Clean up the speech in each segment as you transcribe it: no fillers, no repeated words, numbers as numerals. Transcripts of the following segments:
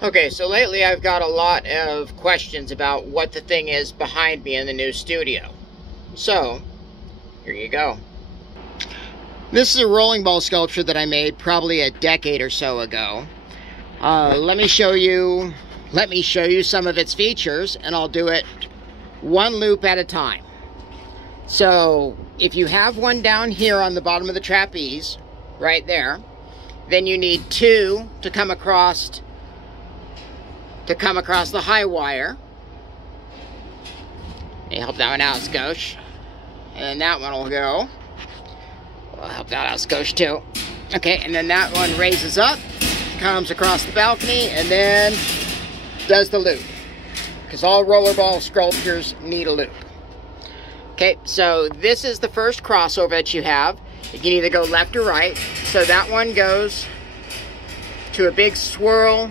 Okay, so lately I've got a lot of questions about what the thing is behind me in the new studio. So, here you go. This is a rolling ball sculpture that I made probably a decade or so ago. Let me show you some of its features, and I'll do it one loop at a time. So, if you have one down here on the bottom of the trapeze, right there, then you need two to come across the high wire. You help that one out, Skosh. And then that one will go. We'll help that out, Skosh, too. Okay, and then that one raises up, comes across the balcony, and then does the loop. Because all rollerball sculptures need a loop. Okay, so this is the first crossover that you have. You can either go left or right. So that one goes to a big swirl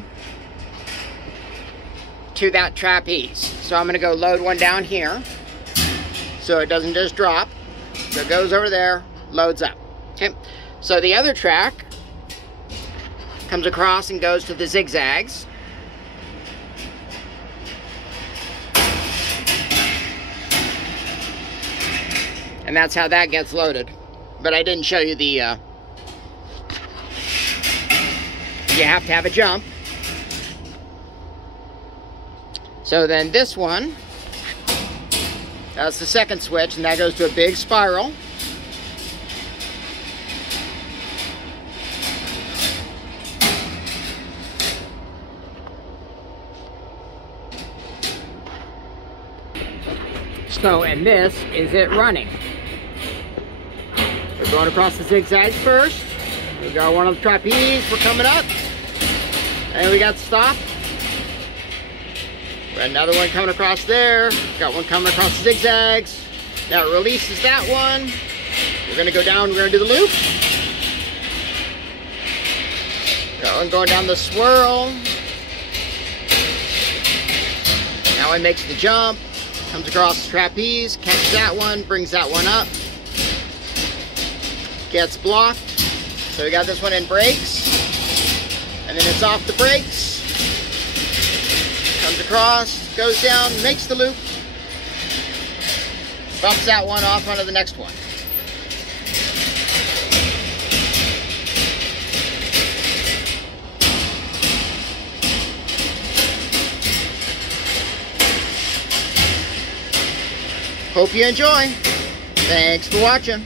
to that trapeze. So I'm going to go load one down here so it doesn't just drop. So it goes over there, loads up. Okay, so the other track comes across and goes to the zigzags. And that's how that gets loaded. But I didn't show you the, you have to have a jump. So then this one, that's the second switch, and that goes to a big spiral. So, and this is it running. We're going across the zigzags first. We got one on the trapeze, we're coming up. And we got stop. Another one coming across there. Got one coming across the zigzags. That releases that one. We're going to go down, we're going to do the loop. Got one going down the swirl. That one makes the jump. Comes across the trapeze, catches that one, brings that one up. Gets blocked. So we got this one in brakes. And then it's off the brakes. Comes across, goes down, makes the loop, bumps that one off onto the next one. Hope you enjoy. Thanks for watching.